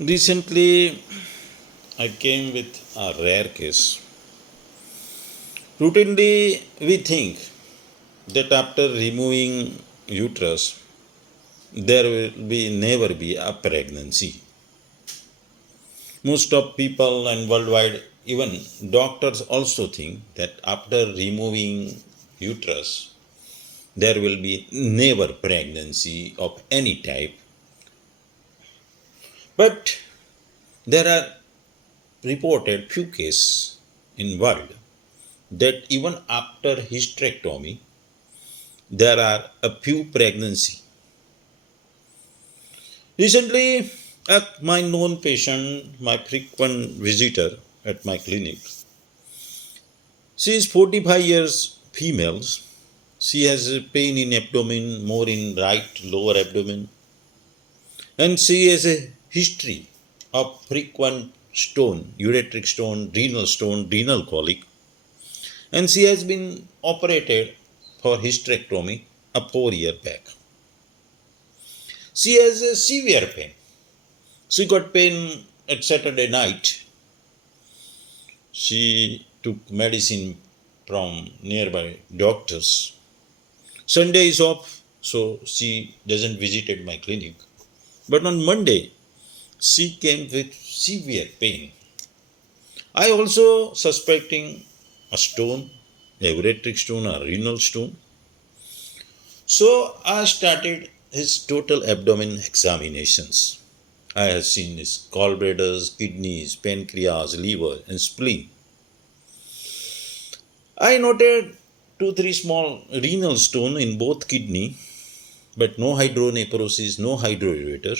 Recently, I came with a rare case. Routinely, we think that after removing uterus, there will never be a pregnancy. Most of people and worldwide, even doctors also think that after removing uterus, there will be never pregnancy of any type. But there are reported few cases in world that even after hysterectomy, there are a few pregnancy. Recently, my known patient, my frequent visitor at my clinic, she is 45 years females. She has a pain in abdomen, more in right lower abdomen, and she has a history of frequent stone, renal colic, and she has been operated for hysterectomy a 4 year back. She has a severe pain. She got pain at Saturday night. She took medicine from nearby doctors. Sunday is off, so she doesn't visited my clinic. But on Monday, she came with severe pain. I also suspecting a stone, a ureteric stone or renal stone. So I started his total abdomen examinations. I have seen his gallbladders, kidneys, pancreas, liver, and spleen. I noted two, three small renal stone in both kidney, but no hydronephrosis, no hydroureter.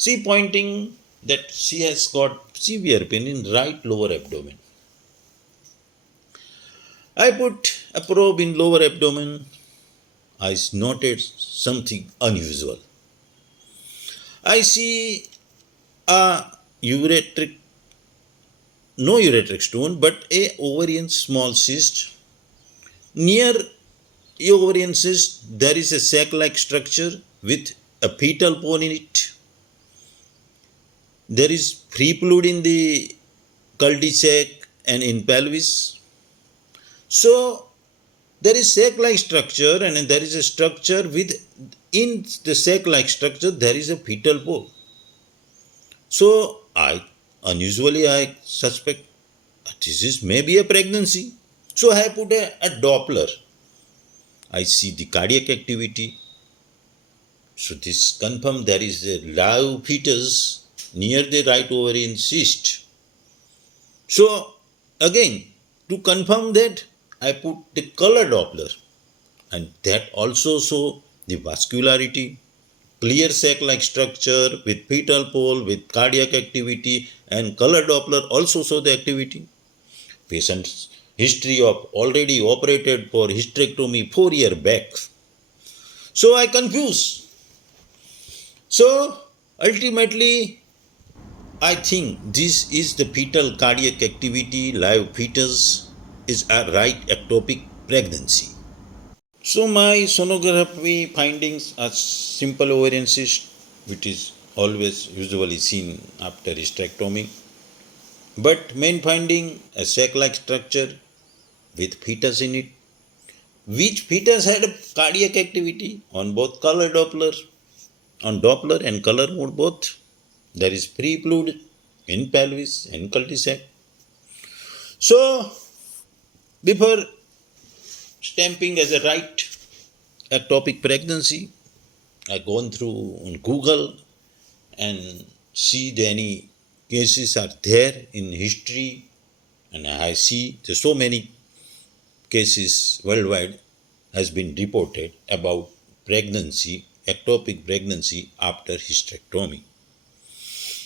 She pointing that she has got severe pain in right lower abdomen. I put a probe in lower abdomen. I noted something unusual. I see a ureteric, no ureteric stone, but a ovarian small cyst. Near ovarian cyst, there is a sac-like structure with a fetal bone in it. There is free fluid in the cul-de-sac and in pelvis. So there is sac-like structure, and there is a structure with in the sac-like structure there is a fetal bone. So I suspect this is maybe a pregnancy. So I put a Doppler. I see the cardiac activity. So this confirm there is a live fetus near the right ovarian cyst. So again, to confirm that, I put the color Doppler, and that also show the vascularity, clear sac-like structure with fetal pole, with cardiac activity, and color Doppler also show the activity. Patient's history of already operated for hysterectomy 4 year back. So I confuse. So ultimately, I think this is the fetal cardiac activity, live fetus is a right ectopic pregnancy. So my sonography findings are simple ovarian cyst, which is always usually seen after hysterectomy. But main finding a sac-like structure with fetus in it, which fetus had a cardiac activity on both color Doppler, on Doppler and color mode both. There is free fluid in pelvis and cul-de-sac. So before stamping as a right ectopic pregnancy, I gone through on Google and see any cases are there in history, and I see there's so many cases worldwide has been reported about pregnancy, ectopic pregnancy after hysterectomy.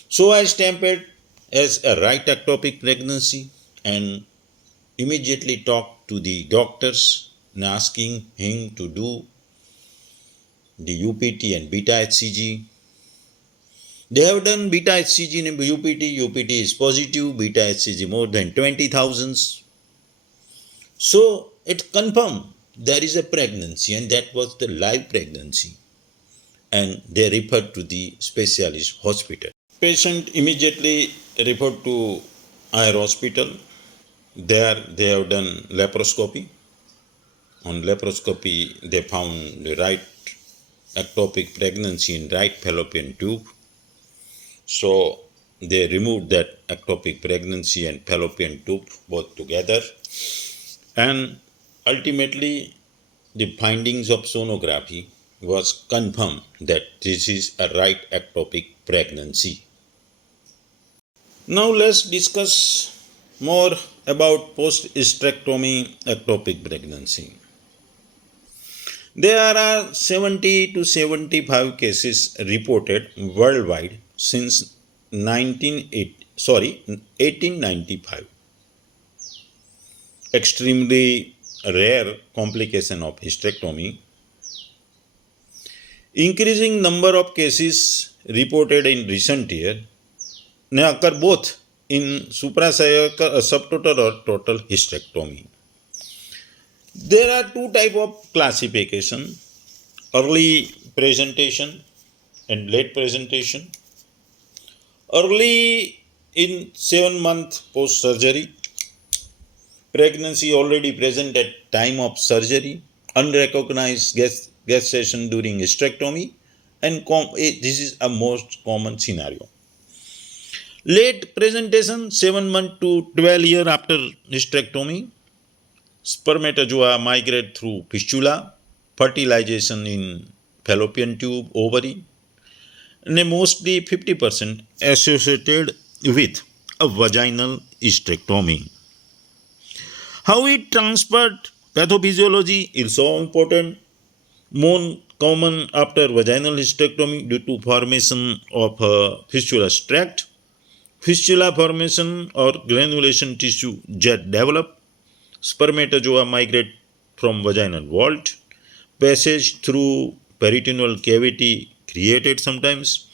So I stamped it as a right ectopic pregnancy and immediately talked to the doctors and asking him to do the UPT and beta HCG. They have done beta HCG and UPT. UPT is positive, beta HCG more than 20,000. So it confirmed there is a pregnancy, and that was the live pregnancy. and they referred to the specialist hospital. Patient immediately referred to our hospital. There they have done laparoscopy. On laparoscopy, they found the right ectopic pregnancy in right fallopian tube. So they removed that ectopic pregnancy and fallopian tube both together. And ultimately, the findings of sonography was confirmed that this is a right ectopic pregnancy. Now let's discuss more about post-hysterectomy ectopic pregnancy. There are 70 to 75 cases reported worldwide since 1895. Extremely rare complication of hysterectomy. Increasing number of cases reported in recent year may occur both in supracervical, subtotal or total hysterectomy. There are two type of classification: early presentation and late presentation. Early in 7 month post surgery, pregnancy already present at time of surgery, unrecognized gestation during hysterectomy, and this is a most common scenario. Late presentation 7 months to 12 years after hysterectomy, spermatozoa migrate through fistula, fertilization in fallopian tube, ovary, and mostly 50% associated with a vaginal hysterectomy. How it transferred pathophysiology is so important. More common after vaginal hysterectomy due to formation of fistula tract. Fistula formation or granulation tissue jet develop. Spermatozoa migrate from vaginal vault. Passage through peritoneal cavity created sometimes.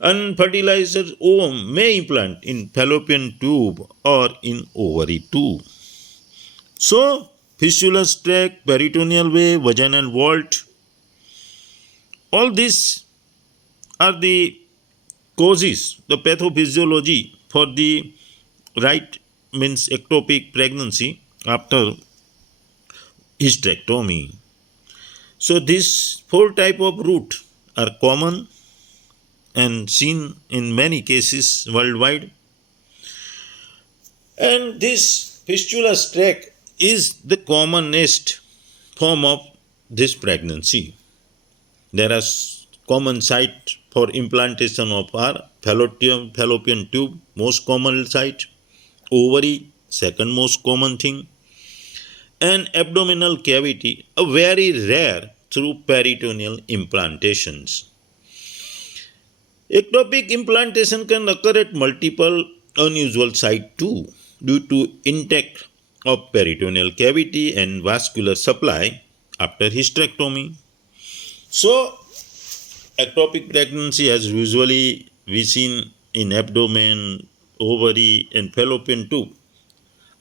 Unfertilized ovum may implant in fallopian tube or in ovary too. So, fistula tract, peritoneal way, vaginal vault, all these are the causes, the pathophysiology for the right means ectopic pregnancy after hysterectomy. So these four type of route are common and seen in many cases worldwide. And this fistula tract is the commonest form of this pregnancy. There are common site for implantation of our fallopian tube, most common site, ovary, second most common thing, and abdominal cavity, a very rare through peritoneal implantations. Ectopic implantation can occur at multiple unusual sites too, due to intact of peritoneal cavity and vascular supply after hysterectomy. So, ectopic pregnancy as usually we seen in abdomen, ovary and fallopian tube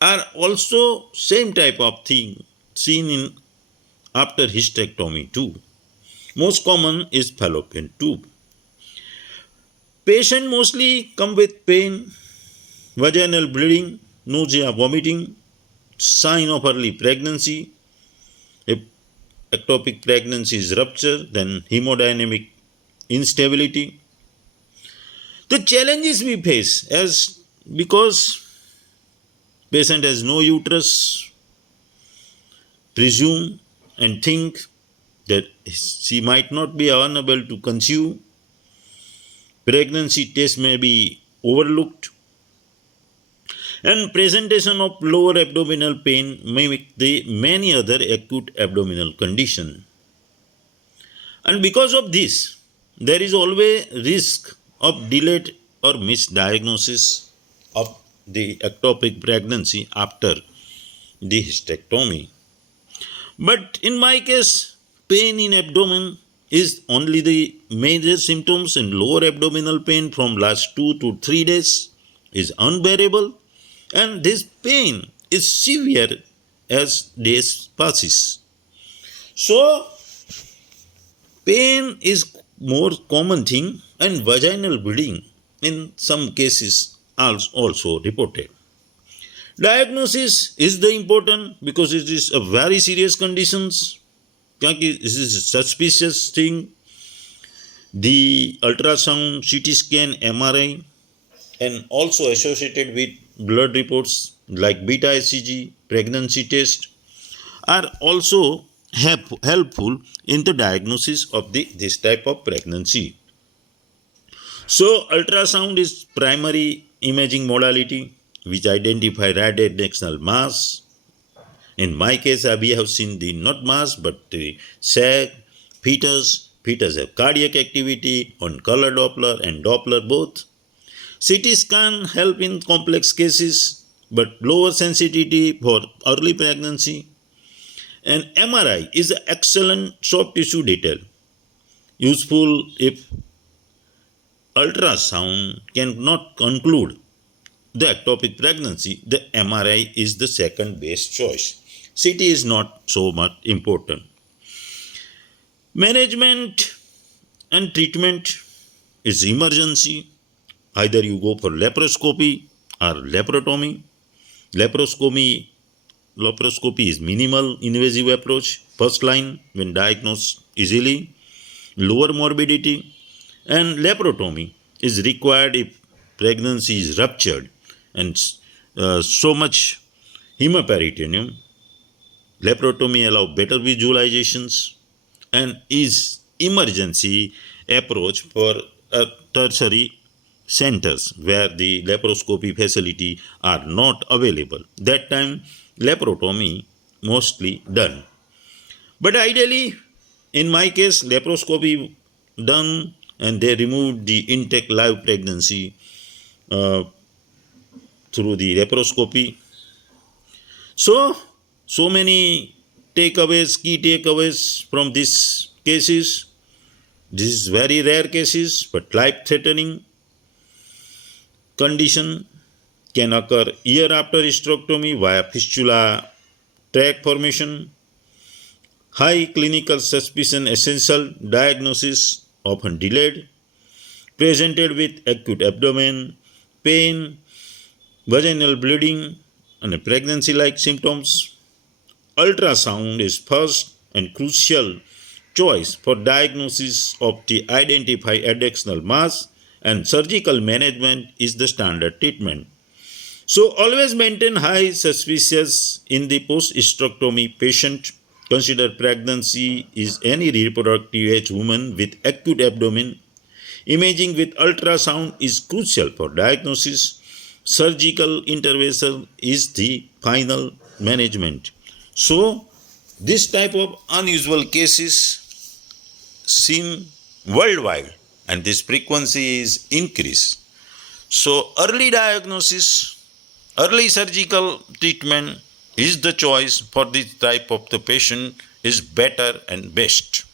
are also same type of thing seen in after hysterectomy too. Most common is fallopian tube. Patient mostly come with pain, vaginal bleeding, nausea, vomiting, sign of early pregnancy. If ectopic pregnancy is rupture, then hemodynamic instability. The challenges we face as because patient has no uterus, presume and think that she might not be unable to conceive. Pregnancy test may be overlooked, and presentation of lower abdominal pain mimic the many other acute abdominal condition. And because of this, there is always risk of delayed or misdiagnosis of the ectopic pregnancy after the hysterectomy. But in my case, pain in abdomen is only the major symptoms, and lower abdominal pain from last 2 to 3 days is unbearable, and this pain is severe as days passes. So Pain is more common thing and vaginal bleeding in some cases are also reported. Diagnosis is the important because it is a very serious conditions. This is a suspicious thing. The ultrasound, CT scan, MRI, and also associated with blood reports like beta HCG, pregnancy test are also helpful in the diagnosis of this type of pregnancy. So, ultrasound is primary imaging modality which identify radial mass. In my case, we have seen the not mass but the sac, fetus. Fetus have cardiac activity on color Doppler and Doppler both. CT scan help in complex cases but lower sensitivity for early pregnancy. And MRI is an excellent soft tissue detail, useful if ultrasound cannot conclude the ectopic pregnancy. The MRI is the second best choice. CT is not so much important. Management and treatment is emergency. Either you go for laparoscopy or laparotomy. Laparoscopy Laparoscopy is minimal invasive approach, first line when diagnosed easily, lower morbidity, and laparotomy is required if pregnancy is ruptured and so much hemiperitoneum. Laparotomy allows better visualizations and is emergency approach for tertiary centers where the laparoscopy facility are not available. That time laparotomy mostly done. But ideally, in my case, laparoscopy done and they removed the intake live pregnancy uh, through the laparoscopy. So many takeaways, key takeaways from these cases. This is very rare cases, but life-threatening condition can occur year after hysterectomy via fistula tract formation. High clinical suspicion essential, diagnosis often delayed, presented with acute abdomen, pain, vaginal bleeding, and pregnancy-like symptoms. Ultrasound is first and crucial choice for diagnosis of the identified adnexal mass, and surgical management is the standard treatment. So always maintain high suspicious in the post-hysterectomy patient. Consider pregnancy is any reproductive age woman with acute abdomen. Imaging with ultrasound is crucial for diagnosis. Surgical intervention is the final management. So this type of unusual cases seen worldwide and this frequency is increased. So early diagnosis, early surgical treatment is the choice for this type of the patient is better and best.